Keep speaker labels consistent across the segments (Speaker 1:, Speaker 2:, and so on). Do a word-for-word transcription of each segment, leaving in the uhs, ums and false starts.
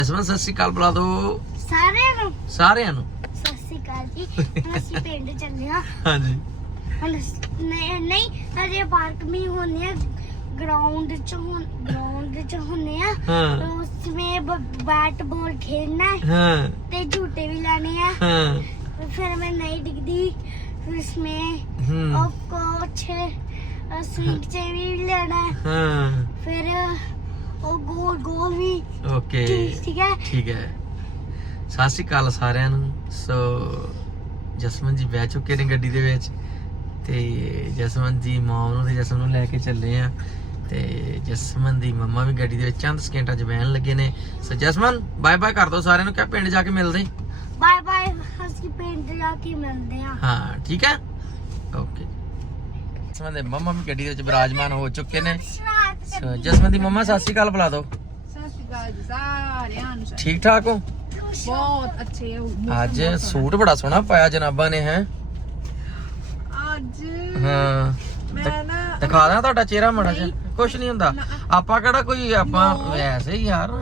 Speaker 1: ਜਸਮਨ ਸਤਿ ਸ਼੍ਰੀ ਅਕਾਲ ਬੁਲਾ ਦੋ
Speaker 2: ਸਾਰਿਆਂ ਨੂੰ
Speaker 1: ਸਾਰਿਆਂ ਨੂੰ।
Speaker 2: ਸਤਿ ਸ਼੍ਰੀ ਅਕਾਲ ਜੀ। ਹੁਣ ਅਸੀਂ ਪਿੰਡ ਚੱਲੇ ਹਾਂ।
Speaker 1: ਹਾਂਜੀ
Speaker 2: ਹੁਣ ਅਸੀਂ- ਨਹੀਂ ਨਹੀਂ ਹਜੇ ਪਾਰਕ में होने हैं, ग्राउंड च होन ग्राउंड च होने हैं।
Speaker 1: हाँ।
Speaker 2: तो उसमें ब- बैट बॉल खेलना है
Speaker 1: ਹਾਂ
Speaker 2: ते झूटे भी लाने हैं।
Speaker 1: ਹਾਂ
Speaker 2: फिर मैं नहीं दिखती फिर इसमें
Speaker 1: हम्म।
Speaker 2: और कुछ स्विंग च भी लेना है।
Speaker 1: ਹਾਂ
Speaker 2: फिर और गोल गोल भी
Speaker 1: ਓਕੇ
Speaker 2: ठीक ठीक है।
Speaker 1: ਠੀਕ ਹੈ। ਸਤਿ ਸ਼੍ਰੀ ਅਕਾਲ ਸਾਰਿਆਂ ਨੂੰ। ਸੋ ਜਸਮਨ ਜੀ ਬਹਿ ਚੁੱਕੇ ਨੇ ਗੱਡੀ ਦੇ ਵਿੱਚ ਤੇ ਜਸਮਨ ਦੀ ਮਾਂ ਨੂੰ ਤੇ ਜਸਮਨ ਨੂੰ ਲੈ ਕੇ ਚੱਲੇ ਆ ਤੇ ਜਸਮਨ ਦੀ ਮੰਮਾ ਵੀ ਗੱਡੀ ਦੇ ਵਿੱਚ ਚੰਦ ਸਕਿੰਟਾਂ 'ਚ ਬਹਿਣ ਲੱਗੇ ਨੇ। ਸੋ ਜਸਮਨ ਬਾਏ ਬਾਏ ਕਰ ਦੋ ਸਾਰਿਆਂ ਨੂੰ, ਕਿਹਾ ਪਿੰਡ ਜਾ ਕੇ ਮਿਲਦੇ।
Speaker 2: Bye bye. ਅਸੀਂ ਪਿੰਡ ਜਾ ਕੇ ਮਿਲਦੇ ਹਾਂ।
Speaker 1: ਹਾਂ ਠੀਕ ਹੈ ਓਕੇ। ਜਸਮਨ ਦੇ ਮੰਮਾ ਵੀ ਗੱਡੀ ਦੇ ਵਿੱਚ ਬਿਰਾਜਮਾਨ ਹੋ ਚੁੱਕੇ ਨੇ। ਸੋ ਜਸਮਨ ਦੀ ਮੰਮਾ ਸਤਿ ਸ਼੍ਰੀ ਅਕਾਲ ਬੁਲਾ ਦਿਓ।
Speaker 3: ਸਤਿ ਸ਼੍ਰੀ ਅਕਾਲ ਜੀ ਸਾਰਿਆਂ ਨੂੰ।
Speaker 1: ਠੀਕ ਠਾਕ ਹੋ?
Speaker 3: ਬਹੁਤ ਅੱਛੇ ਹੋ।
Speaker 1: ਅੱਜ ਸੂਟ ਬੜਾ ਸੋਹਣਾ ਪਾਇਆ ਜਨਾਬਾਂ ਨੇ ਹੈ।
Speaker 3: ਅੱਜ
Speaker 1: ਹਾਂ
Speaker 3: ਮੈਂ ਨਾ
Speaker 1: ਦਿਖਾ ਦਾਂ ਤੁਹਾਡਾ ਚਿਹਰਾ ਮਾੜਾ ਜਿਹਾ। ਕੁਛ ਨਹੀਂ ਹੁੰਦਾ, ਆਪਾਂ ਕਿਹੜਾ ਕੋਈ ਆਪਾਂ ਵੈਸੇ ਹੀ ਯਾਰ।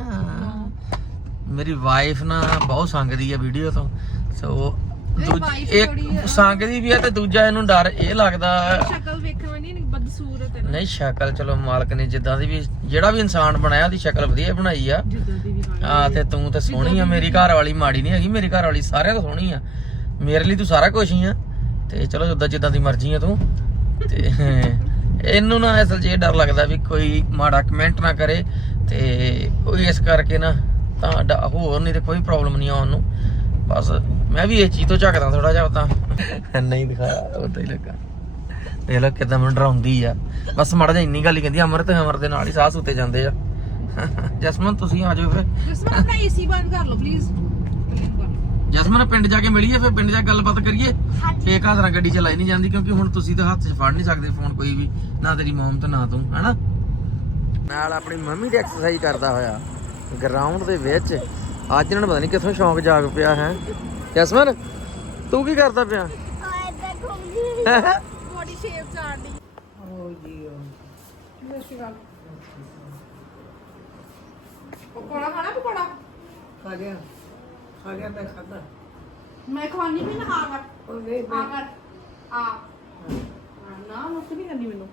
Speaker 1: ਮੇਰੀ ਵਾਈਫ ਨਾ ਬਹੁਤ ਸੰਗਦੀ ਆ ਵੀਡੀਓ ਤੋਂ। ਸੋ ਇੱਕ ਸੰਗਦੀ ਵੀ ਆ ਤੇ ਦੂਜਾ ਇਹਨੂੰ ਡਰ ਇਹ ਲੱਗਦਾ।
Speaker 3: ਸ਼ਕਲ ਵੇਖਣ ਵਾਲੀ ਨਹੀਂ, ਬਦਸੂਰਤ ਹੈ ਨਾ।
Speaker 1: ਨਹੀਂ ਸ਼ਕਲ ਚਲੋ ਮਾਲਕ ਨੇ ਜਿੱਦਾਂ ਦੀ ਵੀ ਜਿਹੜਾ ਵੀ ਇਨਸਾਨ ਬਣਾਇਆ ਉਹਦੀ ਸ਼ਕਲ ਵਧੀਆ ਬਣਾਈ ਆ।
Speaker 3: ਜਿੱਦਾਂ ਦੀ ਵੀ ਬਣੀ।
Speaker 1: ਹਾਂ ਤੇ ਤੂੰ ਤੇ ਸੋਹਣੀ ਆ। ਮੇਰੀ ਘਰ ਵਾਲੀ ਮਾੜੀ ਨਹੀਂ ਹੈਗੀ, ਮੇਰੀ ਘਰ ਵਾਲੀ ਸਾਰਿਆਂ ਤੋਂ ਸੋਹਣੀ ਆ। ਮੇਰੇ ਲਈ ਤੂੰ ਸਾਰਾ ਕੁਝ ਹੀ ਆ। ਤੇ ਚਲੋ ਜਿੱਦਾਂ ਜਿੱਦਾਂ ਦੀ ਮਰਜ਼ੀ ਆ ਤੂੰ। ਤੇ ਇਹਨੂੰ ਨਾ ਅਸਲ 'ਚ ਇਹ ਡਰ ਲੱਗਦਾ ਵੀ ਕੋਈ ਮਾੜਾ ਕਮੈਂਟ ਨਾ ਕਰੇ ਤੇ ਉਹ ਇਸ ਕਰਕੇ ਨਾ ਤਾਂ ਡ- ਹੋਰ ਨਹੀਂ ਤੇ ਕੋਈ ਪ੍ਰੋਬਲਮ ਨਹੀਂ ਆਉਣ ਨੂੰ। ਬਸ ਮੈਂ ਵੀ ਇਹ ਚੀਜ਼ ਤੋਂ ਝੱਕਦਾ ਥੋੜਾ ਜਿਹਾ ਤਾਂ ਨਹੀਂ ਦਿਖਾਇਆ ਉਦਾਂ ਹੀ ਲੱਗਾ। ਦੇਖ ਲਓ ਕਿਦਾਂ ਮੈਨੂੰ ਡਰਾਉਂਦੀ ਆ। ਬਸ ਮਾੜਾ ਜਿਹਾ ਇੰਨੀ ਗੱਲ ਹੀ ਕਹਿੰਦੀ ਅਮਰ ਤੇ ਅਮਰ ਦੇ ਨਾਲ ਹੀ ਸਾਹ ਸੁੱਤੇ ਜਾਂਦੇ ਆ। ਜਸਮਨ ਤੁਸੀਂ ਆ ਜਾਓ ਫਿਰ।
Speaker 3: ਜਸਮਨ ਆਪਣਾ ਏਸੀ ਬੰਦ ਕਰ ਲਓ ਪਲੀਜ਼।
Speaker 1: ਜਸਮਨ ਪਿੰਡ ਜਾ ਕੇ ਮਿਲੀਏ ਫਿਰ ਪਿੰਡ ਜਾ ਕੇ ਗੱਲਬਾਤ ਕਰੀਏ। ਫੇਕ ਹੱਥ ਨਾਲ ਗੱਡੀ ਚਲਾਈ ਨਹੀਂ ਜਾਂਦੀ ਕਿਉਂਕਿ ਹੁਣ ਤੁਸੀਂ ਤਾਂ ਹੱਥ 'ਚ ਫੜ ਨਹੀਂ ਸਕਦੇ ਫੋਨ ਕੋਈ ਵੀ, ਨਾ ਤੇਰੀ ਮਮ ਤੇ ਨਾ ਤੂੰ ਹਨਾ। ਨਾਲ ਆਪਣੀ ਮੰਮੀ ਦੀ ਐਕਸਰਸਾਈਜ਼ ਕਰਦਾ ਹੋਇਆ ਗਰਾਊਂਡ ਦੇ ਵਿੱਚ। ਅੱਜ ਇਹਨਾਂ ਨੂੰ ਪਤਾ ਨਹੀਂ ਕਿੱਥੋਂ ਸ਼ੌਂਕ ਜਾਗ ਪਿਆ ਹੈ। ਜਸਮਨ ਤੂੰ ਕੀ ਕਰਦਾ ਪਿਆ?
Speaker 3: Body shape ਚਾੜਨੀ। ਓ ਜੀ ਓ ਨਸ਼ੀਵਾਲ ਪਕੌੜਾ ਖਾਣਾ। ਪਕੌੜਾ
Speaker 4: ਖਾ ਗਿਆ ਖਾ ਗਿਆ ਮੈਂ ਖਾਦਾ।
Speaker 3: ਮੈਂ ਖਵਾਨੀ ਵੀ ਨਾ। ਆ ਕਰ
Speaker 4: ਉਹ ਨਹੀਂ
Speaker 3: ਆ ਕਰ ਆ ਨਾ ਮੁੱਕ ਨਹੀਂ ਕਰਨੀ ਮੈਨੂੰ।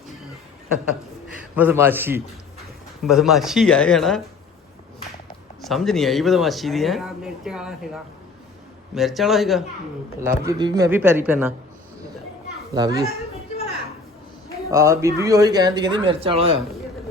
Speaker 1: ਬਦਮਾਸ਼ੀ ਬਦਮਾਸ਼ੀ ਆਏ ਹੈ ਨਾ। ਸਮਝ ਨਹੀਂ ਆਈ ਬਦਮਾਸ਼ੀ ਦੀ ਹੈ।
Speaker 4: ਮੇਰਾ ਮਿਰਚ ਵਾਲਾ ਸੀਗਾ।
Speaker 1: ਮਿਰਚ ਵਾਲਾ ਸੀਗਾ। ਲਵ ਜੀ ਬੀਬੀ ਮੈਂ ਵੀ ਪੈਰੀ ਪੈਣਾ। ਲਵ ਜੀ ਆ ਬੀਬੀ ਵੀ ਉਹੀ ਕਹਿੰਦੀ ਕਹਿੰਦੀ ਮਿਰਚ ਵਾਲਾ ਆ।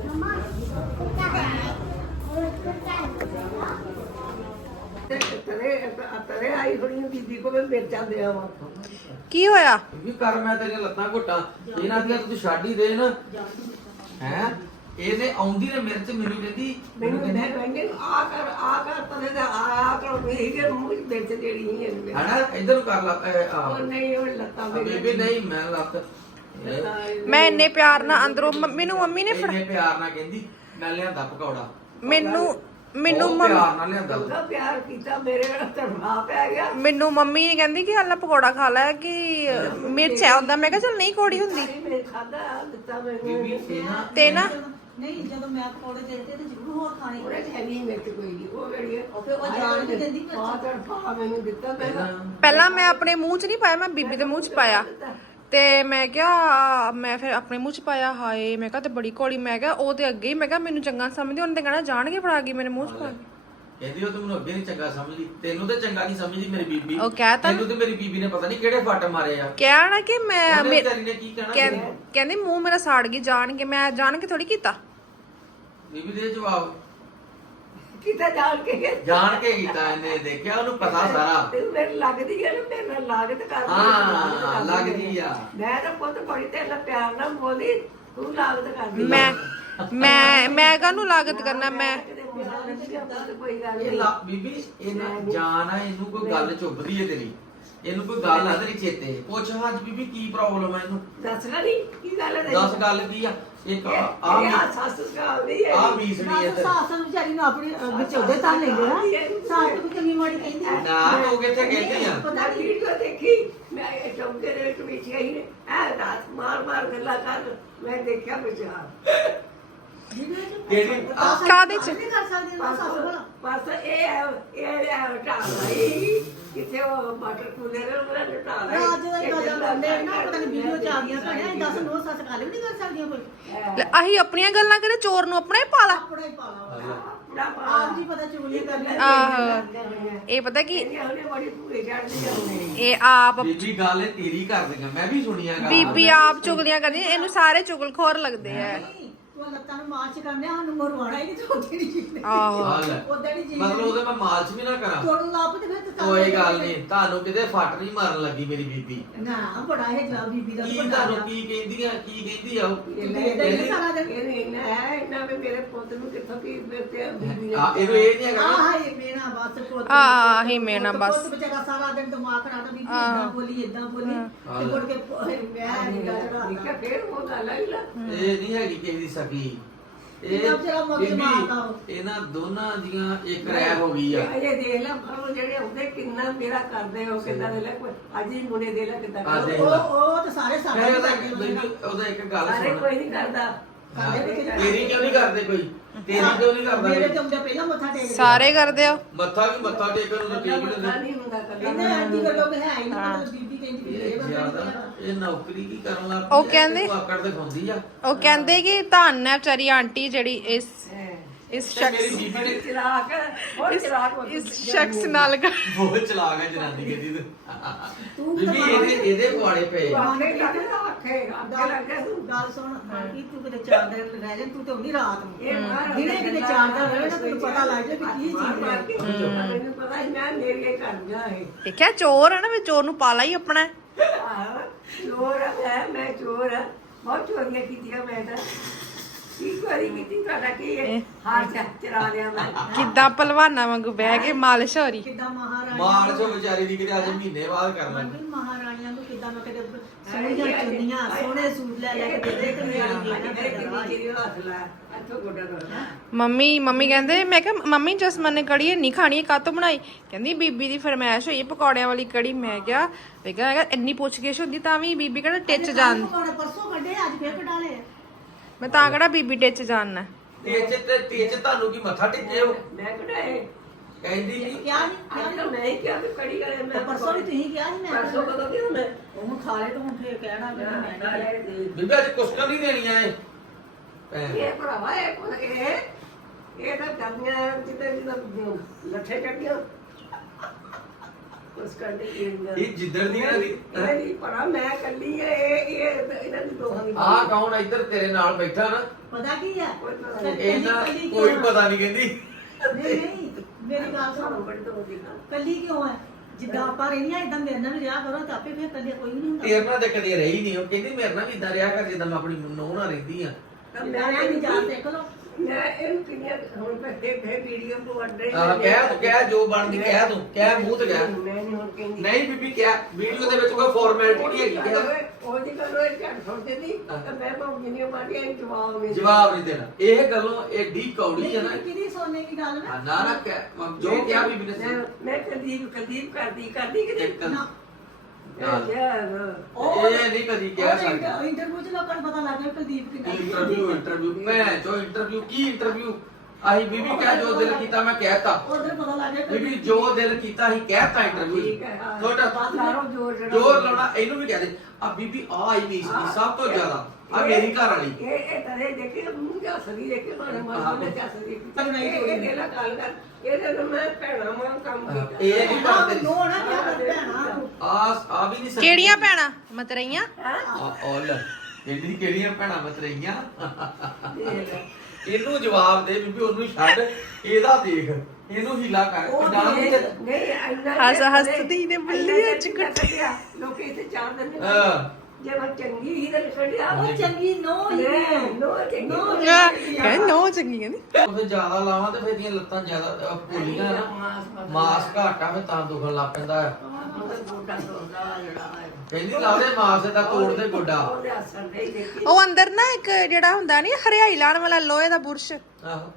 Speaker 4: ਤਰੇ ਤਰੇ ਆਈ ਹੋਣੀ ਬੀਬੀ ਕੋ ਮੈਂ ਮਿਰਚਾਂ ਦੇ ਆਵਾਂ।
Speaker 3: ਕੀ ਹੋਇਆ?
Speaker 1: ਵੀ ਕਰ ਮੈਂ ਤੇਰੀਆਂ ਲੱਤਾਂ ਘੁੱਟਾਂ ਇਹਨਾਂ ਦੀਆਂ ਤੂੰ ਛੱਡ ਹੀ ਦੇ ਨਾ ਹੈ। ਇਹਨੇ ਆਉਂਦੀ ਨੇ ਮਿਰਚ ਮੈਨੂੰ ਕਹਿੰਦੀ
Speaker 4: ਮੈਨੂੰ ਮੈਂ ਕਹਿੰਦੇ ਆ ਕਰ ਆ ਕਰ ਤਰੇ ਦਾ ਆ ਕਰ ਵੀ ਇਹ ਮੂੰਹ ਵਿੱਚ ਮਿਰਚ ਜਿਹੜੀ ਹੀ ਹੈ।
Speaker 1: ਹਨਾ ਇਧਰ ਨੂੰ ਕਰ ਲਾ ਇਹ ਆ
Speaker 4: ਉਹ ਨਹੀਂ ਉਹ ਲੱਤਾਂ
Speaker 1: ਬੀਬੀ ਨਹੀਂ ਮੈਂ ਲੱਤ
Speaker 3: ਮੈਂ ਇੰਨੇ ਪਿਆਰ ਨਾਲ ਅੰਦਰੋਂ ਮੈਨੂੰ ਮੰਮੀ ਨੇ
Speaker 1: ਇੰਨੇ ਪਿਆਰ ਨਾਲ ਕਹਿੰਦੀ ਮੈਂ ਲਿਆਂਦਾ ਪਕੌੜਾ।
Speaker 3: ਮੈਨੂੰ ਮੈਨੂੰ
Speaker 1: ਬਹੁਤ
Speaker 3: ਮੰਮੀ
Speaker 1: ਪਿਆਰ ਨਾਲ ਲਿਆਂਦਾ।
Speaker 4: ਉਹਦਾ ਪਿਆਰ ਕੀਤਾ ਮੇਰੇ ਨਾਲ ਧਰਮਾ ਪੈ ਗਿਆ।
Speaker 3: ਮੈਨੂੰ ਮੰਮੀ ਨੇ ਕਹਿੰਦੀ ਕਿ ਹਾਲਾ ਪਕੌੜਾ ਖਾ ਲੈ ਕਿ ਮਿਰਚ ਹੈ ਉਹਦਾ। ਮੈਂ ਕਿਹਾ ਚਲ ਨਹੀਂ ਕੋੜੀ ਹੁੰਦੀ
Speaker 4: ਮੈਂ ਖਾਦਾ ਦਿੱਤਾ
Speaker 1: ਬੀਬੀ
Speaker 4: ਮੈਨੂੰ।
Speaker 1: ਇਹ ਨਾ
Speaker 3: ਤੇ ਨਾ
Speaker 5: ਨਹੀਂ ਜਦੋਂ ਮੈਂ ਪਕੌੜੇ ਦੇਤੇ ਤੇ ਜ਼ਰੂਰ ਹੋਰ ਖਾਣੇ।
Speaker 4: ਉਹਨੇ ਹੈਗੀ ਮਿਰਚ ਕੋਈ ਨਹੀਂ ਉਹ ਜਿਹੜੀ
Speaker 5: ਉਹ ਫਿਰ ਉਹ ਜਾਣ ਨਹੀਂ ਦਿੰਦੀ ਮਿਰਚ।
Speaker 4: ਆ ਤੜਫਾ ਮੈਨੂੰ ਦਿੱਤਾ ਪਹਿਲਾਂ।
Speaker 3: ਪਹਿਲਾਂ ਮੈਂ ਆਪਣੇ ਮੂੰਹ 'ਚ ਨਹੀਂ ਪਾਇਆ, ਮੈਂ ਬੀਬੀ ਦੇ ਮੂੰਹ 'ਚ ਪਾਇਆ ਤੇ ਮੈਂ ਕਿਹਾ ਮੈਂ ਫਿਰ ਆਪਣੇ ਮੂੰਹ 'ਚ ਪਾਇਆ। ਹਾਏ ਮੈਂ ਕਿਹਾ ਤੇ ਬੜੀ ਕੋੜੀ। ਮੈਂ ਕਿਹਾ ਉਹ ਤੇ ਅੱਗੇ ਹੀ ਮੈਂ ਕਿਹਾ ਮੈਨੂੰ ਚੰਗਾ ਸਮਝਦੀ ਉਹਨੇ ਤੇ ਕਹਿਣਾ ਜਾਣ ਕੇ ਫੜਾ ਗਈ ਮੇਰੇ ਮੂੰਹ 'ਚ ਪਾ ਕੇ।
Speaker 1: ਕਹਿੰਦੀ ਉਹ ਤੂੰ ਮੈਨੂੰ ਅੱਗੇ ਨਹੀਂ ਚੰਗਾ ਸਮਝਦੀ, ਤੈਨੂੰ ਤੇ ਚੰਗਾ ਨਹੀਂ ਸਮਝਦੀ ਮੇਰੀ ਬੀਬੀ।
Speaker 3: ਉਹ ਕਹਿ ਤਾ
Speaker 1: ਤੈਨੂੰ ਤੇ ਮੇਰੀ ਬੀਬੀ ਨੇ ਪਤਾ ਨਹੀਂ ਕਿਹੜੇ ਫੱਟ ਮਾਰੇ ਆ।
Speaker 3: ਕਿਹਾ ਨਾ ਕਿ ਮੈਂ
Speaker 1: ਉਹਨੇ
Speaker 3: ਮੇ-
Speaker 1: ਵਿਚਾਰੀ ਨੇ ਕੀ ਕਹਿਣਾ
Speaker 3: ਕਹਿੰ- ਕਹਿੰਦੀ ਮੂੰਹ ਮੇਰਾ ਸਾੜ ਗਈ ਜਾਣ ਕੇ। ਮੈਂ ਜਾਣ ਕੇ ਥੋੜੀ ਕੀਤਾ।
Speaker 1: ਬੀਬੀ ਦੇ ਜਵਾਬ
Speaker 4: ਕੀਤਾ ਜਾਣ ਕੇ
Speaker 1: ਜਾਣ ਕੇ ਕੀਤਾ ਇਹਨੇ। ਦੇਖਿਆ ਉਹਨੂੰ ਪਤਾ ਸਾਰਾ।
Speaker 4: ਤੇ ਮੇਰੇ ਲੱਗਦੀ ਹੈ ਨਾ ਮੇਰੇ ਨਾਲ ਲਾਗਤ ਕਰਦੀ।
Speaker 1: ਹਾਂ ਲੱਗਦੀ ਆ।
Speaker 4: ਮੈਂ ਤਾਂ ਪੁੱਤ ਬੜੀ ਤੇਰੇ ਨਾਲ ਪਿਆਰ ਨਾਲ ਬੋਲੀ ਤੂੰ ਲਾਗਤ ਕਰਦੀ।
Speaker 3: ਮੈਂ ਮੈਂ ਮੈਂ ਕਾਹਨੂੰ ਲਾਗਤ ਕਰਨਾ। ਮੈਂ
Speaker 4: ਕੋਈ ਗੱਲ
Speaker 1: ਇਹ
Speaker 4: ਨਹੀਂ।
Speaker 1: ਲਾ ਬੀਬੀ ਇਹਨਾਂ ਜਾਨ ਆ। ਇਹਨੂੰ ਕੋਈ ਗੱਲ ਚੁੱਭਦੀ ਹੈ ਤੇਰੀ। ਇਹਨੂੰ ਕੋਈ ਗੱਲ ਆ ਤੇਰੀ ਚੇਤੇ। ਪੁੱਛ ਹਾਂ ਅੱਜ ਬੀਬੀ ਕੀ ਪ੍ਰੋਬਲਮ ਹੈ ਇਹਨੂੰ।
Speaker 4: ਦੱਸਣਾ ਨਹੀਂ ਕੀ ਗੱਲ ਹੈ।
Speaker 1: ਦੱਸ ਗੱਲ ਕੀ ਆ। ਇੱਕ ਆ
Speaker 4: ਇਹ ਸੱਸ ਸਕਾਲਦੀ ਹੈ।
Speaker 1: ਆ ਬੀਸ ਨਹੀਂ ਹੈ
Speaker 5: ਸਾਸ ਨੂੰ ਵਿਚਾਰੀ ਨੂੰ ਆਪਣੀ ਵਿਚੋਦੇ ਤਾਂ ਲੈ ਗਿਆ। ਸਾਸ ਨੂੰ ਚੰਗੀ ਮਾੜੀ ਕਹਿੰਦੀ ਹੈ।
Speaker 1: ਨਾ ਉਹ ਕਿੱਥੇ ਕਹਿੰਦੀ ਆ।
Speaker 4: ਪਤਾ ਵੀਡੀਓ ਦੇਖੀ ਮੈਂ ਇਹ ਚੌਂਕੇ ਦੇ ਵਿੱਚ ਵਿੱਚ ਆਈ ਨੇ ਐ ਰਾਤ ਮਾਰ ਮਾਰ ਗੱਲਾਂ ਕਰ। ਮੈਂ ਦੇਖਿਆ ਵਿਚਾਰ
Speaker 1: ਕਿਹੜੀ
Speaker 3: ਕਾਦੇ ਚ
Speaker 5: ਨਹੀਂ ਕਰ ਸਕਦੀ ਉਹ ਸੱਸ ਕੋਲ
Speaker 4: ਬਸ ਇਹ ਹੈ ਇਹ ਹੈ ਢਾਲਾ ਹੀ ਕਿਤੇ ਉਹ ਵਾਟਰ ਕੂਲਰ ਉਹਨਾਂ ਨੇ ਢਾਲਾ
Speaker 5: ਰਾਜ ਦਾ ਹੀ ਗੱਲ ਕਰਦੇ ਨਾ ਪਤਾ ਨਹੀਂ ਵੀਡੀਓ ਚ ਆ ਗਈਆਂ ਭੈਣਾਂ ਦੱਸ ਨੋ ਸੱਸ ਗੱਲ ਵੀ ਨਹੀਂ ਕਰ ਸਕਦੀਆਂ ਕੋਈ
Speaker 3: ਲੈ, ਅਸੀਂ ਆਪਣੀਆਂ ਗੱਲਾਂ ਕਰੇ ਚੋਰ ਨੂੰ ਆਪਣਾ ਹੀ ਪਾਲਾ
Speaker 5: ਆਪਣਾ ਹੀ ਪਾਲਾ ਆਪ ਜੀ ਪਤਾ ਚੁਗਲੀ ਕਰਨੀ
Speaker 3: ਆਹੋ ਇਹ ਪਤਾ ਕੀ
Speaker 4: ਉਹਨੇ ਬੜੀ ਭੂਏ ਚੜਦੀ ਆਉਂਦੇ
Speaker 3: ਇਹ ਆਪ
Speaker 1: ਬੀਬੀ ਗੱਲ ਇਹ ਤੇਰੀ ਕਰ ਦਿੰਗਾ ਮੈਂ ਵੀ ਸੁਣੀਆਂ ਗੱਲ
Speaker 3: ਬੀਬੀ ਆਪ ਚੁਗਲੀਆਂ ਕਰਦੀ ਇਹਨੂੰ ਸਾਰੇ ਚੁਗਲਖੋਰ ਲੱਗਦੇ ਆ
Speaker 5: ਤੂੰ ਲੱਤਾਂ ਨੂੰ ਮਾਰਚ ਕਰਨੇ ਸਾਨੂੰ ਮਰਵਾਣਾ ਹੀ ਨਹੀਂ ਚੋਦੀ ਨਹੀਂ ਜੀ
Speaker 3: ਆਹੋ
Speaker 1: ਹਾਲ ਹੈ।
Speaker 5: ਉਦਾਂ ਨਹੀਂ ਜੀ
Speaker 1: ਮਤਲਬ ਉਹਦੇ ਮੈਂ ਮਾਲਚ ਵੀ ਨਾ ਕਰਾਂ
Speaker 5: ਤੋੜੂ ਲੱਭ ਤੇ ਫਿਰ ਤੂੰ
Speaker 1: ਕੋਈ ਗੱਲ ਨਹੀਂ ਤੁਹਾਨੂੰ ਕਿਤੇ ਫੱਟ ਨਹੀਂ ਮਾਰਨ ਲੱਗੀ ਮੇਰੀ ਬੀਬੀ
Speaker 5: ਨਾ ਬੜਾ ਹੈ ਜਾ ਬੀਬੀ ਦਾ
Speaker 1: ਕੀ ਤੁਹਾਨੂੰ ਕੀ ਕਹਿੰਦੀਆਂ ਕੀ ਕਹਿੰਦੀ ਆ ਉਹ
Speaker 5: ਇਹ ਸਾਰਾ ਦਿਨ
Speaker 4: ਇਹ ਇੰਨਾ ਹੈ ਇੰਨਾ ਵੀ ਮੇਰੇ ਪੁੱਤ ਨੂੰ ਕਿੱਥੋਂ ਕੀ ਦਿੱਤੇ ਬੀਬੀ
Speaker 1: ਆ ਇਹਨੂੰ ਇਹ ਨਹੀਂ ਹੈਗਾ
Speaker 5: ਆਹ ਇਹ ਮੇਰਾ ਬਸ ਪੁੱਤ
Speaker 3: ਆਹ ਹੀ ਮੇਨਾ ਬਸ
Speaker 5: ਪੁੱਤ ਵਿਚਾਰਾ ਸਾਰਾ ਦਿਨ ਦਿਮਾਗ ਖਰਾਬ ਬੀਬੀ ਇਦਾਂ ਬੋਲੀ ਇਦਾਂ ਬੋਲੀ ਤੇ ਮੁੜ ਕੇ ਮੈਂ ਨਹੀਂ ਗੱਲ
Speaker 4: ਠੀਕ ਹੈ ਫੇਰ ਉਹ ਗੱਲ ਆਈ ਲਾ
Speaker 1: ਇਹ ਨਹੀਂ ਹੈਗੀ ਕਿਸੇ ਦੀ ਸਕੀ ਇਹ
Speaker 5: ਇਹ ਜਿਹੜਾ ਮੌਕੇ ਮਾਰਦਾ ਉਹ।
Speaker 1: ਬੀਬੀ ਇਹਨਾਂ ਦੋਨਾਂ ਦੀਆਂ ਇੱਕ ਰਹਿ ਹੋ ਗਈ ਆ
Speaker 4: ਇਹ ਦੇਖ ਲੈ ਪਰ ਜਿਹੜੇ ਉਹਦੇ ਕਿੰਨਾ ਮੇਰਾ ਕਰਦੇ ਹੋ ਕਿੰਨਾ ਦੇ ਲੈ ਕੋਈ ਅੱਜ ਹੀ ਮੁੰਡੇ ਦੇ ਲੈ ਕਿੱਦਾਂ
Speaker 1: ਆ ਦੇਖ
Speaker 5: ਉਹ
Speaker 1: ਲੈ
Speaker 5: ਉਹ ਤਾਂ ਸਾਰੇ
Speaker 1: ਮੈਂ
Speaker 5: ਸਾਡੇ
Speaker 1: ਉਹਦਾ
Speaker 5: ਕਰਦੇ ਹੁੰਦੇ
Speaker 1: ਬੀਬੀ ਉਹਦਾ ਇੱਕ ਗੱਲ
Speaker 4: ਸਾਰੇ
Speaker 1: ਸੁਣ
Speaker 4: ਕੋਈ ਨਹੀਂ ਕਰਦਾ
Speaker 1: ਹਾਂ, ਤੇਰੀ ਕਿਉਂ ਨਹੀਂ ਕਰਦੇ ਕੋਈ ਤੇਰੀ ਕਿਉਂ ਨਹੀਂ ਕਰਦਾ
Speaker 5: ਮੇਰੇ
Speaker 1: ਕੋਈ?
Speaker 5: ਤੋਂ ਤਾਂ ਪਹਿਲਾਂ ਮੱਥਾ ਟੇਕ
Speaker 3: ਸਾਰੇ ਕਰਦੇ ਹੋ
Speaker 1: ਮੱਥਾ ਵੀ ਮੱਥਾ ਟੇਕਣ ਨੂੰ ਤਾਂ ਟੇਕ
Speaker 4: ਪਤਾ
Speaker 1: ਲੈਂਦੇ
Speaker 4: ਨਹੀਂ ਹੁੰਦਾ ਕੱਲੇ
Speaker 5: ਇਹਨੇ ਆਂਟੀ ਵੱਲੋਂ ਕਿ ਹੈ ਹੀ ਨਹੀਂ ਮਤਲਬ ਬੀਬੀ ਕਹਿੰਦੀ ਵੀ ਇਹ
Speaker 1: ਇਹ
Speaker 5: ਬੰਦਾ
Speaker 1: ਜ਼ਿਆਦਾ
Speaker 5: ਨਹੀਂ
Speaker 1: ਇਹ ਨੌਕਰੀ ਕੀ ਕਰਨ ਲੱਗ
Speaker 3: ਉਹ
Speaker 1: ਪਈ ਆ?
Speaker 3: ਕਹਿੰਦੇ-
Speaker 1: ਤੈਨੂੰ ਆਕੜ ਦਿਖਾਉਂਦੀ ਆ
Speaker 3: ਉਹ ਕਹਿੰਦੇ ਕਿ ਧੰਨ ਹੈ ਵਿਚਾਰੀ ਆਂਟੀ ਜਿਹੜੀ ਇਸ ਇਸ
Speaker 1: ਤੇ ਮੇਰੀ
Speaker 3: ਸ਼ਖਸ
Speaker 1: ਬੀਬੀ
Speaker 4: ਬੜੀ
Speaker 1: ਨੇ
Speaker 4: ਚਲਾਕ ਬਹੁਤ ਚਲਾਕ ਹੋ
Speaker 3: ਇਸ ਸ਼ਖਸ ਨਾਲ ਗ-
Speaker 1: ਬਹੁਤ ਚਲਾਕ ਹੈ ਜਨਾਨੀ ਕਹਿੰਦੀ ਤੂੰ ਬੀਬੀ ਇਹਦੇ ਇਹਦੇ ਪੁਆੜੇ ਪਏ
Speaker 4: ਆਖੇ ਲੱਗਦਾ ਆਖੇ ਅੱਗੇ ਲੱਗੇ ਤੂੰ
Speaker 5: ਗੱਲ ਸੁਣ ਕੀ ਤੂੰ ਕਿਤੇ ਚਾਰ ਦਿਨ ਰਹਿ ਜਾ ਤੂੰ ਤੇ ਉਹਨੀ ਰਾਤ ਨੂੰ
Speaker 4: ਇਹ ਮਾਰ
Speaker 5: ਦਿਨੇ ਕਿਤੇ ਚਾਰ ਦਿਨ ਰਹੇ ਨਾ ਤੈਨੂੰ ਪਤਾ ਲੱਗ ਜਾ ਵੀ ਕੀ ਚੀਜ਼
Speaker 4: ਮਾਰ
Speaker 5: ਹੈ
Speaker 4: ਕੇ ਮੈਨੂੰ ਪਤਾ ਹੀ ਮੈਂ ਮੇਰੇ ਕਰ ਜਾ ਇਹ
Speaker 3: ਦੇਖਿਆ ਚੋਰ ਹੈ ਨਾ ਵੀ ਚੋਰ ਨੂੰ ਪਾਲਾ ਹੀ ਆਪਣਾ ਹੈ।
Speaker 4: ਆਹ, ਚੋਰ ਹੈ ਮੈਂ ਚੋਰ ਹਾਂ ਬਹੁਤ ਚੋਰੀਆਂ ਕੀਤੀਆਂ ਮੈਂ ਤਾਂ ਕੀ ਚੋਰੀ ਕੀਤੀ ਤੁਹਾਡਾ ਕੀ ਹੈ ਹਾਰ ਚ ਚਰਾ ਲਿਆ ਮੈਂ
Speaker 3: ਕਿੱਦਾਂ ਪਹਿਲਵਾਨਾਂ ਵਾਂਗੂ ਬਹਿ ਕੇ ਮਾਲਿਸ਼ ਹੋ ਰਹੀ
Speaker 5: ਕਿੱਦਾਂ ਮਹਾਰਾਣੀ
Speaker 1: ਮਾਰ ਚੋ ਵਿਚਾਰੀ ਦੀ ਕਿਤੇ ਅੱਜ ਮਹੀਨੇ ਬਾਅਦ ਕਰ ਲੈਣੀ
Speaker 5: ਮੰਮੀ ਮਹਾਰਾਣੀਆਂ ਨੂੰ ਕਿੱਦਾਂ ਮੈਂ ਕਿਤੇ ਸੋਹਣੀਆਂ ਚੁੰਨੀਆਂ ਸੋਹਣੇ ਸੂਟ ਲੈ ਲੈ ਕੇ ਦੇ ਦੇ ਤੇ ਮੇਰੀ
Speaker 3: ਮੰਮੀ ਮੰਮੀ ਕਹਿੰਦੇ ਮੈਂ ਕਿਹਾ ਮੰਮੀ ਜਸਮਨ ਨੇ ਕੜੀ ਨਹੀਂ ਖਾਣੀ ਕਾਤੋਂ ਬਣਾਈ ਕਹਿੰਦੀ ਬੀਬੀ ਦੀ ਫਰਮਾਇਸ਼ ਹੋਈ ਹੈ ਪਕੌੜਿਆਂ ਵਾਲੀ ਕੜੀ ਮੈਂ ਕਿਹਾ ਮੈਂ ਕਿਹਾ ਇੰਨੀ ਪੁੱਛਗਿਛ ਹੁੰਦੀ ਤਾਂ ਵੀ ਬੀਬੀ ਕਹਿੰਦਾ ਟਿੱਚ ਜਾਣ
Speaker 5: ਪਰਸੋਂ ਕੱਢੇ ਅੱਜ ਫੇਰ ਕਢਾ ਲਏ
Speaker 3: ਮੈਂ ਤਾਂ ਕਿਹੜਾ ਬੀਬੀ ਟਿੱਚ ਜਾਣਨਾ
Speaker 1: ਤੇਜ ਤੇ ਤੇਜ ਤੁਹਾਨੂੰ ਕੀ ਮੱਥਾ ਟਿੱਕੇ ਹੋ
Speaker 4: ਮੈਂ ਕਢਾਏ
Speaker 1: ਕਹਿੰਦੀ ਨਹੀਂ
Speaker 5: ਕਿਹਾ ਨਹੀਂ ਕਿਹਾ
Speaker 4: ਅੱਜ ਤਾਂ ਮੈਂ ਹੀ ਕਿਹਾ ਵੀ ਕੜੀ ਕਰੇ
Speaker 5: ਨੀ।
Speaker 4: ਮੈਂ
Speaker 5: ਪਰਸੋਂ ਵੀ ਤੁਸੀਂ ਕਿਹਾ ਸੀ ਮੈਂ
Speaker 4: ਪਰਸੋਂ ਕਦੋਂ ਕਿਹਾ ਮੈਂ
Speaker 5: ਉਹਨੂੰ ਖਾ ਲੈ ਤੂੰ ਹੁਣ ਫੇਰ ਕਹਿਣਾ ਕਿ ਮੈਂ ਨਹੀਂ ਕਿਹਾ।
Speaker 1: ਬੀਬੀ ਅੱਜ ਕੁਸਕਾਂ ਨਹੀਂ ਦੇਣੀਆਂ ਇਹ ਭੈਣ।
Speaker 4: ਇਹ ਭਰਾਵਾ ਇਹ ਕੋਲ ਇਹ ਇਹ ਤਾਂ ਕਰਨੀਆਂ ਜਿੱਦਾਂ ਜਿੱਦਾਂ ਲੱਠੇ ਚੱਕੀਆਂ ਉਸ ਕੰਡੇ ਇਹ
Speaker 1: ਇਹ ਜਿੱਦਣ ਦੀ ਇਹਨਾਂ ਦੀ
Speaker 4: ਇਹ ਨਹੀਂ ਪੜਾ ਮੈਂ ਕੱਲੀ ਹੈ ਇਹ ਇਹ ਇਹਨਾਂ ਦੀ ਦੋਹਾਂ ਦੀ
Speaker 1: ਆਹ ਕੌਣ ਇੱਧਰ ਤੇਰੇ ਨਾਲ ਬੈਠਾ ਨਾ
Speaker 5: ਪਤਾ ਕੀ ਆ
Speaker 4: ਕੋਈ ਪਤਾ ਨਹੀਂ।
Speaker 1: ਇਹਨਾਂ ਕੋਈ ਪਤਾ ਨਹੀਂ ਕਹਿੰਦੀ
Speaker 5: ਨਹੀਂ ਨਹੀਂ ਮੇਰੀ ਗੱਲ ਸੁਣੋ
Speaker 4: ਬੜੀ ਤੋਂ ਦੀ ਗੱਲ
Speaker 5: ਕੱਲੀ ਕਿਉਂ ਹੈ ਜਿੱਦਾਂ ਆਪਾਂ ਰਹਿੰਦੀਆਂ ਇਦਾਂ ਮੇਰੇ ਨਾਲ ਵੀ ਰਿਹਾ ਕਰੋ ਤਾਂ ਆਪੇ ਫੇਰ ਕੱਲੀ ਕੋਈ ਵੀ ਨਹੀਂ ਹੁੰਦਾ
Speaker 1: ਤੇਰੇ ਨਾਲ ਤੇ ਕਦੇ ਰਹੀ ਨਹੀਂ ਉਹ ਕਹਿੰਦੀ ਮੇਰੇ ਨਾਲ ਵੀ ਇਦਾਂ ਰਿਹਾ ਕਰ ਜਿੱਦਾਂ ਮੈਂ ਆਪਣੀ ਨੂੰਹ ਨਾਲ ਰਹਿੰਦੀ ਆ
Speaker 4: ਤਾਂ
Speaker 5: ਮੈਂ
Speaker 4: ਮੈਂ
Speaker 5: ਨਹੀਂ ਜਾ ਸਿੱਖ ਲਓ
Speaker 4: ਮੈਂ ਇਹਨੂੰ ਕਿੰਨੀਆਂ ਹੁਣ ਪੱਤੇ ਫੇ ਵੀਡੀਓ ਤੋਂ ਅੱਡੇ
Speaker 1: ਆਹ ਕਹਿ ਤੂੰ ਕਹਿ ਜੋ ਬਣਦੀ ਕਹਿ ਤੂੰ ਕਹਿ ਮੂੰਹ ਤੇ ਕਹਿ
Speaker 4: ਮੈਂ ਨਹੀਂ ਹੁਣ ਕਹਿੰਦੀ
Speaker 1: ਨਹੀਂ ਬੀਬੀ ਕਿਹਾ ਵੀਡੀਓ ਦੇ ਵਿੱਚ ਕੋਈ ਫਾਰਮੈਲਿਟੀ ਨਹੀਂ ਹੈਗੀ ਕਿਹਾ
Speaker 4: ਉਹਦੀ ਗੱਲ ਉਹ ਝੜ ਛੋੜ ਦਿੱਤੀ ਤਾਂ ਮੈਂ ਭਾਵੇਂ ਜਿੰਨੀਆਂ ਮਾਰੀਆਂ ਇਹ ਜਵਾਬ ਨਹੀਂ
Speaker 1: ਜਵਾਬ ਨਹੀਂ ਦੇਣਾ ਇਹ ਗੱਲੋਂ ਐਡੀ ਕੌੜੀ ਹੈ ਨਾ
Speaker 5: ਕਿਹਦੀ ਸੋਨੇ ਦੀ ਗੱਲ
Speaker 1: ਆ
Speaker 5: ਨਾ
Speaker 1: ਨਾ ਨਾ ਕਹਿ ਜੋ ਕਿਹਾ ਬੀਬੀ ਨੇ
Speaker 4: ਮੈਂ- ਮੈਂ ਕੁਲਦੀਪ ਕੁਲਦੀਪ ਕਰਦੀ ਕਰਦੀ ਕਿਤੇ
Speaker 1: ਇੱਕ
Speaker 5: ਨਾ
Speaker 1: ਨਾਲ।
Speaker 4: ਯਾਰ
Speaker 5: ਉਹ
Speaker 1: ਇਹ ਨਹੀਂ ਕਦੀ ਕਹਿ ਸਕਦੀ
Speaker 5: ਇੰਟਰਵਿਊ ਚ ਲੋਕਾਂ ਨੂੰ ਪਤਾ ਲੱਗ ਗਿਆ ਕੁਲਦੀਪ ਕਿੰਨਾ
Speaker 1: ਇੰਟਰਵਿਊ ਇੰਟਰਵਿਊ ਮੈਂ ਜੋ ਇੰਟਰਵਿਊ ਕੀ ਇੰਟਰਵਿਊ ਆਹੀ ਬੀਬੀ ਕਹਿ ਜੋ ਦਿਲ ਕੀਤਾ ਮੈਂ ਕਹਿਤਾ
Speaker 5: ਉਧਰ ਪਤਾ ਲੱਗ ਗਿਆ
Speaker 1: ਬੀਬੀ ਜੋ ਦਿਲ ਕੀਤਾ ਹੀ ਕਹਿਤਾ ਇੰਟਰਵਿਊ
Speaker 4: ਠੀਕ ਹੈ ਹਾਂ।
Speaker 1: ਤੁਹਾਡਾ
Speaker 4: ਸਾਰੋ ਜੋਰ ਜਿਹੜਾ
Speaker 1: ਜੋਰ ਲਾਉਣਾ ਇਹਨੂੰ ਵੀ ਕਹਿ ਦੇ ਆ ਬੀਬੀ ਆ ਹੀ ਨਹੀਂ ਸੀ ਸਭ ਤੋਂ ਜ਼ਿਆਦਾ ਆ ਮੇਰੀ ਘਰ ਵਾਲੀ
Speaker 4: ਇਹ ਇਹ ਤਰੇ ਦੇਖੇ ਮੂੰਹ ਜਾਂ ਸਰੀ ਦੇਖੇ ਮਾਰੇ ਮਾਰੇ ਨੇ ਕਿਆ ਸਰੀ
Speaker 5: ਨਹੀਂ
Speaker 4: ਇਹ ਇਹ ਦੇਲਾ ਗੱਲ ਕਰ ਇਹਦੇ ਨਾਲ ਮੈਂ ਭੈਣਾ ਮਾਂ ਕੰਮ ਕੀਤਾ
Speaker 1: ਇਹ ਨਹੀਂ
Speaker 5: ਆਹ
Speaker 1: ਕਰਦੇ
Speaker 5: ਨੋ ਨਾ ਕਿਆ ਕਰ ਭੈਣਾ
Speaker 1: ਆ ਆ ਵੀ ਨਹੀਂ ਸਕਦੀ
Speaker 3: ਕਿਹੜੀਆਂ ਭੈਣਾਂ ਮਤਰਈਆਂ
Speaker 1: ਆ ਔਲ ਇਹਦੀ ਕਿਹੜੀਆਂ ਭੈਣਾਂ ਮਤਰਈਆਂ ਇਹਨੂੰ ਜਵਾਬ ਦੇ ਬੀਬੀ ਉਹਨੂੰ ਛੱਡ ਇਹਦਾ ਦੇਖ ਇਹਨੂੰ ਹੀਲਾ ਕਰ
Speaker 4: ਉਹ
Speaker 1: ਡਾਂਗ ਤੇ
Speaker 4: ਨਹੀਂ ਇੰਨਾ
Speaker 3: ਹੱਸ ਹੱਸਦੀ ਨੇ ਬੱਲੀਆਂ ਚ
Speaker 4: ਕੱਟਿਆ ਲੋਕੀ ਇੱਥੇ ਚਾਰ ਦਿਨ ਨਹੀਂ
Speaker 1: ਹਾਂ।
Speaker 4: ਜੇ ਮੈਂ ਚੰਗੀ ਹੀ ਤਾਂ ਛੱਡਿਆ
Speaker 5: ਉਹ ਚੰਗੀ ਨੋ ਹੀ ਹੈ
Speaker 4: ਨੋ ਚੰਗੀ
Speaker 5: ਨੋ
Speaker 3: ਕਹਿੰਦੇ ਨੋ ਚੰਗੀ ਕਹਿੰਦੀ
Speaker 1: ਉਹ ਫਿਰ ਜ਼ਿਆਦਾ ਲਾਵਾਂ ਤੇ ਫਿਰ ਦੀਆਂ ਲੱਤਾਂ ਜ਼ਿਆਦਾ ਅਹ, ਭੁੱਲੀਆਂ ਨਾ ਮਾਸ ਘਾਟਾ ਫਿਰ ਤਾਂ ਦੁਖਣ ਲੱਗ ਪੈਂਦਾ ਹੈ
Speaker 4: ਗੋਡਾ ਤੋੜਦਾ ਜਿਹੜਾ
Speaker 1: ਕਹਿੰਦੀ ਲਾ ਦੇ ਮਾਸ ਦਾ ਤੋੜ ਦੇ ਗੋਡਾ
Speaker 4: ਉਹਦੇ ਅਸਰ ਨਹੀਂ ਦੇਖੀ
Speaker 3: ਉਹ ਅੰਦਰ ਨਾ ਇੱਕ ਜਿਹੜਾ ਹੁੰਦਾ ਨਹੀਂ ਹਰਿਆਈ ਲਾਣ ਵਾਲਾ ਲੋਹੇ ਦਾ ਬੁਰਸ਼
Speaker 1: ਆਹੋ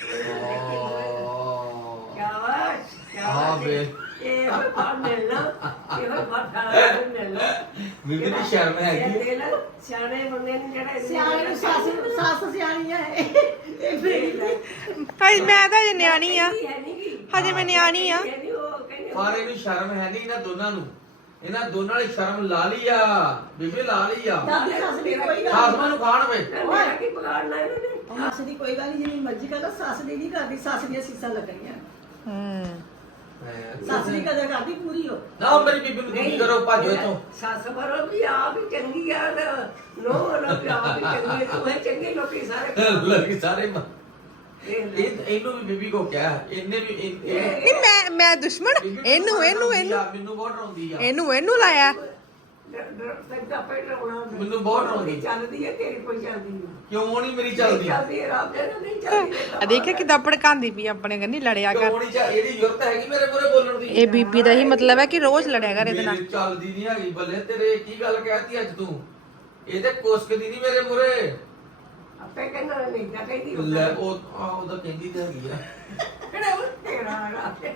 Speaker 4: ਕਿਆ ਵਾ ਕਿਆ
Speaker 1: ਹਾਂ ਬੇ
Speaker 4: ਇਹ ਫਾ ਮਿਲਣਾ ਇਹ ਫਾ ਮਿਲਣਾ
Speaker 1: ਬੀਬੀ ਦੀ ਸ਼ਰਮ
Speaker 4: ਇਹ
Speaker 1: ਹੈਗੀ
Speaker 4: ਦੇ ਲੈ ਸਿਆਣੇ ਬੰਦੇ ਨੇ ਜਿਹੜਾ
Speaker 5: ਸਿਆਣੀ ਨੂੰ ਸੱਸ ਸੱਸ ਸਿਆਣੀ ਹੈ
Speaker 4: ਤੇ ਫੇਰ
Speaker 3: ਹਜੇ ਮੈਂ ਤਾਂ ਹਜੇ ਨਿਆਣੀ ਆ
Speaker 4: ਹੈ ਨਹੀਂ ਕੀ
Speaker 3: ਹਜੇ ਮੈਂ ਨਿਆਣੀ ਆ
Speaker 4: ਕਹਿੰਦੀ ਉਹ ਕਹਿੰਦੇ
Speaker 1: ਪਰ ਇਹਨੂੰ ਸ਼ਰਮ ਹੈ ਨਹੀਂ ਇਹਨਾਂ ਦੋਨਾਂ ਨੂੰ ਇਹਨਾਂ ਦੋਨਾਂ ਨੇ ਸ਼ਰਮ ਲਾ ਲਈ ਆ ਬੀਬੀ ਲਾ ਲਈ ਆ
Speaker 5: ਦਾਦੀ ਸੱਸ ਦੀ ਕੋਈ ਗੱਲ
Speaker 1: ਖਾਸਮਾਂ ਨੂੰ ਖਾਣ ਵੇ
Speaker 4: ਮੇਰਾ ਕੀ ਪਕਾੜਨਾ ਇਹਨਾਂ ਨੇ
Speaker 5: ਨਹੀਂ ਸੱਸ ਦੀ ਕੋਈ ਗੱਲ ਨਹੀਂ ਜਿੰਨੀ ਮਰਜ਼ੀ ਕਰ ਲਾ ਸੱਸ ਦੀ ਨਹੀਂ ਕਰਦੀ ਸੱਸ ਦੀਆਂ ਸੀਸਾਂ ਲੱਗਣੀਆਂ
Speaker 3: ਹੂੰ
Speaker 5: ਸੱਸ ਦੀ ਕਦਰ ਕਰਦੀ ਪੂਰੀ ਹੋ
Speaker 1: ਨਾ ਮੇਰੀ ਬੀਬੀ ਨੂੰ ਤੁਸੀਂ ਕਰੋ ਭਾਜੋ ਇਥੋਂ
Speaker 4: ਸੱਸ ਮਰੋ ਵੀ ਆਪ ਹੀ ਚੰਗੀ ਆ ਤੇ ਨੋ ਨਾ ਵੀ ਆਪ ਹੀ ਚੰਗੀ ਆ, ਤੂੰ ਹੈ ਚੰਗੇ ਲੋਕੀ ਸਾਰੇ
Speaker 1: ਲੱਗੀ ਸਾਰੇ ਮ-
Speaker 4: ਦੇਖ ਲੈ।
Speaker 1: ਇਹ ਇਹਨੂੰ ਵੀ ਬੀਬੀ ਕੋ ਕਿਹਾ ਇਹਨੇ ਵੀ ਇਹ- ਇਹ-
Speaker 3: ਨਹੀਂ ਮੈਂ ਮੈਂ ਦੁਸ਼ਮਣ
Speaker 1: ਬੀਬੀ
Speaker 3: ਇਹਨੂੰ ਇਹਨੂੰ
Speaker 1: ਰੋਂਦੀ
Speaker 3: ਇਹਨੂੰ
Speaker 1: ਆ, ਮੈਨੂੰ ਬਹੁਤ ਰੋਂਦੀ ਆ
Speaker 3: ਇਹਨੂੰ ਇਹਨੂੰ ਲਾਇਆ
Speaker 4: ਡ- ਡ- ਸੱਜਾ ਪੈਰ ਲਾਉਣਾ ਹੁੰਦਾ।
Speaker 1: ਮੈਨੂੰ ਬਹੁਤ ਰੋਂਦੀ।
Speaker 4: ਮੇਰੀ ਚੱਲਦੀ ਹੈ ਤੇਰੀ ਕੋਈ ਚੱਲਦੀ ਨਹੀਂ
Speaker 1: ਕਿਉਂ ਨਹੀਂ ਮੇਰੀ ਚੱਲਦੀ
Speaker 4: ਚੱਲਦੀ ਹੈ ਰੱਬ ਦੇ ਨਾਲ ਨਹੀਂ ਚੱਲਦੀ
Speaker 3: ਆ ਦੇਖਿਆ ਕਿਦਾਂ ਭੜਕਾਉਂਦੀ ਪਈ ਆਪਣੇ ਕੰਨੀ ਲੜਿਆ ਕਰ
Speaker 1: ਕਿਉਂ ਨਹੀਂ ਚੱਲ ਇਹਦੀ ਜ਼ਰੂਰਤ ਹੈਗੀ ਮੇਰੇ ਮੂਹਰੇ ਬੋਲਣ ਦੀ
Speaker 3: ਇਹ ਬੀਬੀ ਦਾ ਹੀ ਮਤਲਬ ਹੈ ਕਿ ਰੋਜ਼ ਲੜਿਆ ਕਰ ਇਹਦੇ ਨਾਲ
Speaker 1: ਮੇਰੀ ਚੱਲਦੀ ਨਹੀਂ ਹੈਗੀ ਬੱਲੇ ਤੇਰੇ ਕੀ ਗੱਲ ਕਹਿਤੀ ਅੱਜ ਤੂੰ ਇਹ ਤੇ ਕੋਸਕਦੀ ਨਹੀਂ ਮੇਰੇ ਮੂਹਰੇ
Speaker 4: ਆਪੇ ਕਹਿੰਦਾ ਨਹੀਂ ਤਾਂ ਕਹਿੰਦੀ
Speaker 1: ਲੈ ਉਹ ਆ ਉਹਦਾ ਕਹਿੰਦੀ ਤੇ ਹੈਗੀ ਆ
Speaker 4: ਕਿਹੜਾ ਉਹ ਤੇਰਾ ਰੱਬ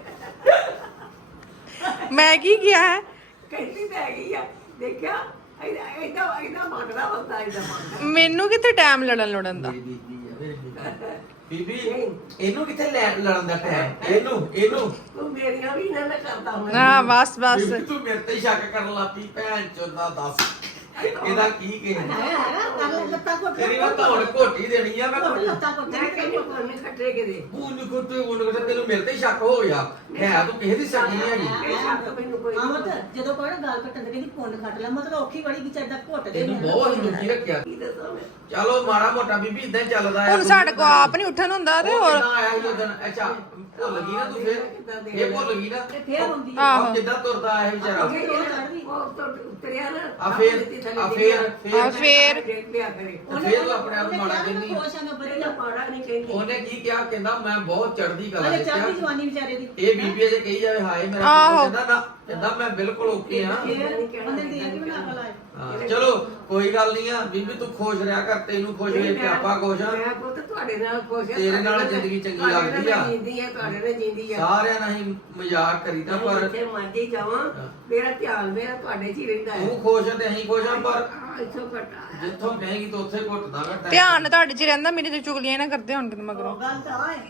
Speaker 3: ਮੈਂ ਕੀ ਕਿਹਾ ਹੈ
Speaker 4: ਕਹਿੰਦੀ ਤਾਂ ਹੈਗੀ ਆ ਦੇਖਿਆ ਇਹਦਾ ਇਹਦਾ ਇਹਦਾ ਮੰਗਦਾ ਬੰਦਾ ਇਹਦਾ ਮੰਗਦਾ
Speaker 3: ਮੈਨੂੰ ਕਿੱਥੇ ਟਾਈਮ ਲੜਨ ਲੜਨ ਦਾ
Speaker 1: ਮੇਰੀ ਬੀਬੀ ਆ ਮੇਰੀ ਬੀਬੀ ਬੀਬੀ ਇਹਨੂੰ ਕਿੱਥੇ ਲੈ ਲੜਨ ਦਾ ਟਾਈਮ ਇਹਨੂੰ ਇਹਨੂੰ
Speaker 4: ਤੂੰ ਮੇਰੀਆਂ ਵੀ ਨਾ ਨਾ ਕਰਦਾ ਹੁਣ
Speaker 3: ਹਾਂ ਬਸ ਬਸ
Speaker 1: ਬੀਬੀ ਤੂੰ ਮੇਰੇ ਤੇ ਹੀ ਸ਼ੱਕ ਕਰਨ ਲੱਪੀ ਭੈਣ ਚੋਦਾ ਦੱਸ ਇਹਦਾ ਕੀ ਕਹਿਣਾ
Speaker 5: ਹੈ ਹੈ ਕਰ ਲੱਤਾਂ ਘੁੱਟ
Speaker 1: ਤੇਰੀ ਮੈਂ ਧੌਣ ਘੋਟੀ ਦੇਣੀ ਆ ਮੈਂ
Speaker 5: ਘੁੱਟ ਲੱਤਾਂ ਘੁੱਟ
Speaker 4: ਮੈਂ ਕਹਿੰਦੀ ਕੋਨੇ ਖੱਟੇ ਕਿਦੇ
Speaker 1: ਬੂਨ ਘੁੱਟੇ ਬੂਨ ਘੁੱਟੇ ਤੈਨੂੰ ਮੇਰੇ ਤੇ ਹੀ ਸ਼ੱਕ ਹੋ ਗਿਆ ਹੈ ਤੂੰ ਕਿਸੇ ਦੀ ਸਕੀ ਨਹੀਂ ਹੈਗੀ
Speaker 4: ਇਹ ਸ਼ੱਕ ਮੈਨੂੰ ਕੋਈ ਨਹੀਂ
Speaker 5: ਆਮਤ ਜਦੋਂ ਕੋਈ ਨਾ ਗਾਲ ਕੱਟਣ ਦੇ ਕਹਿੰਦੀ ਪੁੰਨ ਖੱਟ ਲੈ ਮਤਲਬ ਔਖੀ ਬੜੀ ਵਿਚਾਰ ਦਾ ਘੁੱਟ ਦੇ
Speaker 1: ਤੈਨੂੰ ਬਹੁਤ ਹੀ ਦੁਖੀ ਰੱਖਿਆ
Speaker 4: ਕੀ ਦੱਸਾਂ ਮੈਂ
Speaker 1: ਚਲੋ ਮਾੜਾ ਮੋਟਾ ਬੀਬੀ ਇਦਾਂ ਚੱਲਦਾ ਹੈ
Speaker 3: ਹੁਣ ਸਾਡੇ ਕੋ ਆਪ ਨਹੀਂ ਉੱਠਣ ਹੁੰਦਾ ਤੇ ਹੋਰ
Speaker 1: ਆਇਆ ਸੀ ਉਦੋਂ ਅੱਛਾ ਭੁੱਲ ਗਈ ਨਾ ਤੂੰ ਫੇਰ ਇਹ ਭੁੱਲ ਗਈ ਨਾ
Speaker 5: ਤੇ ਫੇਰ ਹੁੰਦੀ ਹੈ
Speaker 3: ਆਹੋ।
Speaker 1: ਆਹ ਕਿੱਦਾਂ ਤੁਰਦਾ ਆਇਆ ਵਿਚਾਰਾ
Speaker 4: ਉਹ ਚੜਦੀ ਉਹ ਤੋਂ ਉਤਰਿਆ ਨਾ
Speaker 1: ਆ ਫੇਰ ਆ ਫੇਰ
Speaker 3: ਆ
Speaker 1: ਫੇਰ
Speaker 3: ਫੇਰ
Speaker 4: ਦੇਖ ਲਿਆ ਕਰੇ
Speaker 1: ਤੇ ਫੇਰ ਤੂੰ ਆਪਣੇ ਆਪ ਨੂੰ ਮਾੜਾ ਕਹਿੰਦੀ
Speaker 5: ਖੁਸ਼ ਆ ਮੈਂ ਬੜੀ
Speaker 4: ਇਹਦਾ ਪਾੜਾ ਨਹੀਂ ਕਹਿੰਦੀ
Speaker 1: ਉਹਨੇ ਕੀ ਕਿਹਾ ਕਹਿੰਦਾ ਮੈਂ ਬਹੁਤ ਚੜਦੀ ਕਲਾ
Speaker 5: ਹਲੇ
Speaker 1: ਵਿੱਚ
Speaker 5: ਚੜ੍ਹਦੀ
Speaker 1: ਆ।
Speaker 5: ਜਵਾਨੀ ਵਿਚਾਰੇ ਦੀ
Speaker 1: ਇਹ ਬੀਬੀ ਅਜੇ ਕਹੀ ਜਾਵੇ ਹਾਏ ਮੇਰਾ
Speaker 3: ਆਹੋ।
Speaker 1: ਪੁੱਤ ਕਹਿੰਦਾ ਨਾ ਕਹਿੰਦਾ ਮੈਂ ਬਿਲਕੁਲ ਓਕੇ ਆ
Speaker 5: ਫੇਰ ਉਹਨੇ ਦੇ ਕੇ ਬਣਾ ਕੇ ਲਾਇਆ
Speaker 1: ਹਾਂ, ਚਲੋ ਕੋਈ ਗੱਲ ਨਹੀਂ ਆ ਬੀਬੀ ਤੂੰ ਖੁਸ਼ ਰਿਹਾ ਕਰ ਤੈਨੂੰ ਖੁਸ਼ ਵੇਖ ਕੇ ਆਪਾਂ ਖੁਸ਼ ਆ
Speaker 4: ਮੈਂ ਪੁੱਤ ਤੁਹਾਡੇ ਨਾਲ ਖੁਸ਼ ਆ
Speaker 1: ਤੇਰੇ ਨਾਲ ਜ਼ਿੰਦਗੀ ਚੰਗੀ ਲੱਗਦੀ ਆ।
Speaker 4: ਜਿੰਦੀ ਆ ਤੁਹਾਡੇ ਨਾਲ ਜਿੰਦੀ ਆ
Speaker 1: ਸਾਰਿਆਂ ਨਾਲ ਹੀ ਮਜ਼ਾਕ ਕਰੀਦਾ ਪਰ
Speaker 4: ਜਿੱਥੇ ਮਰਜੀ ਜਾਵਾਂ ਮੇਰਾ ਧਿਆਨ ਮੇਰਾ ਤੁਹਾਡੇ 'ਚ ਹੀ ਰਹਿੰਦਾ ਹੈ
Speaker 1: ਤੂੰ ਖੁਸ਼ ਆ ਤੇ ਅਸੀਂ ਖੁਸ਼ ਆ ਪਰ
Speaker 4: ਆਹ, ਇੱਥੋਂ ਘਟਾ ਹੈ।
Speaker 1: ਜਿੱਥੋਂ ਕਹੇਗੀ ਤੂੰ ਉੱਥੇ ਘੁੱਟਦਾ ਘਟਾ
Speaker 3: ਧਿਆਨ ਤੁਹਾਡੇ 'ਚ ਰਹਿੰਦਾ ਮੇਰੇ ਤੇ ਚੁਗਲੀਆਂ ਨਾ ਕਰਦੇ ਹੁਣ ਕਿਤੇ ਮਗਰੋਂ
Speaker 5: ਗੱਲ ਤਾਂ ਆਏ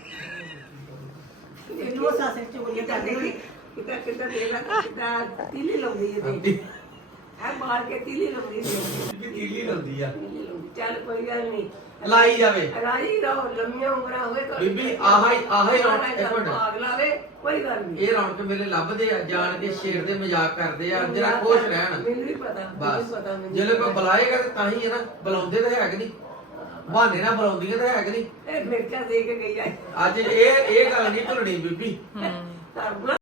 Speaker 5: ਇਹਨੂੰ ਸਾਸੇ ਚੁਗਲੀਆਂ ਕਰਦੇ ਨੇ
Speaker 4: ਕਿਤਾ ਕਿਤਾ ਦੇਲਾ ਕਿਤਾ ਤੀਲੀ ਲਾਉਂਦੀ ਹੈ ਤੇ ਆ ਮਾਰ ਕੇ ਤੀਲੀ ਲਾਉਂਦੀ ਹੈ
Speaker 1: ਤੀਲੀ ਲੰਦੀ ਆ
Speaker 4: ਤੀਲੀ ਲਾਉਂਦੀ। ਚੱਲ ਕੋਈ ਗੱਲ ਨਹੀਂ
Speaker 1: ਲਾਈ ਜਾਵੇ
Speaker 4: ਰਾਜੀ ਰਹੋ ਲੰਮੀਆਂ ਉਮਰਾਂ ਹੋਵੇ ਤਾਂ
Speaker 1: ਬੀਬੀ ਆਹ ਹੀ ਆਹ ਹੀ ਰੌਣਕ ਇੱਕ ਮਿੰਟ
Speaker 4: ਭਾਗ ਲਾਵੇ ਕੋਈ ਗੱਲ ਨਹੀਂ
Speaker 1: ਇਹ ਰੌਣਕ ਮੇਰੇ ਲੱਭਦੇ ਆ ਜਾਣ ਕੇ ਛੇੜਦੇ ਮਜ਼ਾਕ ਕਰਦੇ ਆ ਜਰਾ ਖੁਸ਼ ਰਹਿਣ
Speaker 4: ਮੈਨੂੰ ਵੀ ਪਤਾ ਮੈਨੂੰ
Speaker 1: ਬਸ
Speaker 4: ਪਤਾ ਮੈਨੂੰ
Speaker 1: ਜਦੋਂ ਕੋਈ ਬੁਲਾਏਗਾ ਤਾਂ ਹੀ ਹੈ ਨਾ ਬੁਲਾਉਂਦੇ ਤਾਂ ਹੈ ਕਿ ਨਹੀਂ ਬਹਾਨੇ ਨਾਲ ਬੁਲਾਉਂਦੀਆਂ ਤਾਂ ਹੈ ਕਿ ਨਹੀਂ
Speaker 4: ਇਹ ਮਿਰਚਾਂ ਦੇ ਕੇ ਗਈ ਆ
Speaker 1: ਅੱਜ ਇਹ ਇਹ ਗੱਲ ਨਹੀਂ ਭੁੱਲਣੀ ਬੀਬੀ
Speaker 4: ਧਰਮ